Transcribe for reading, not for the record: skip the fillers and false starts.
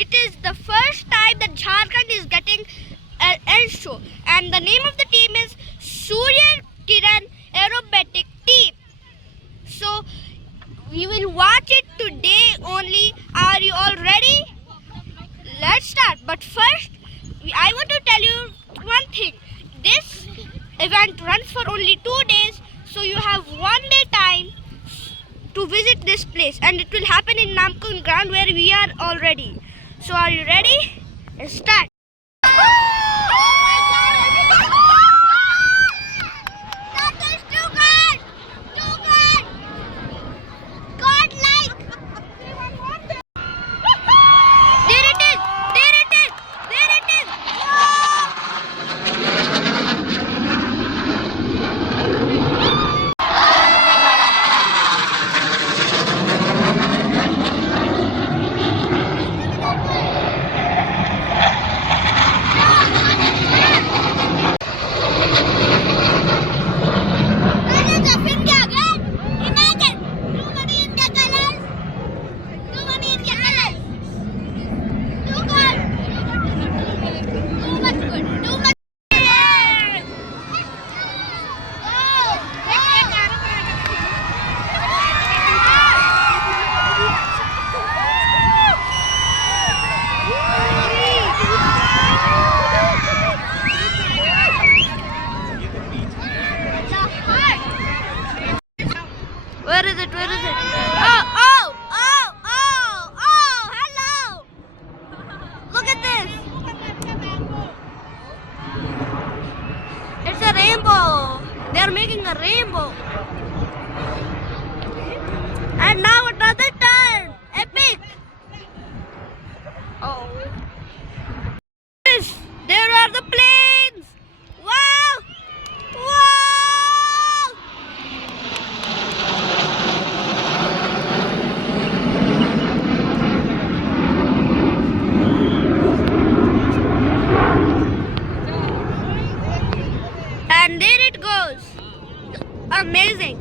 It is the first time that Jharkhand is getting an air show, and the name of the team is Surya Kiran Aerobatic Team. So we will watch it today only. Are you all ready? Let's start. But first, I want to tell you one thing. This event runs for only 2 days, so you have 1 day time to visit this place, and it will happen in Namkung ground where we are already. So are you ready? Let's start. Where is it? Where is it? Oh, hello! Look at this! It's a rainbow! They're making a rainbow! And now another turn! Epic! Oh. There are the planes! Wow! Wow! And there it goes. Amazing.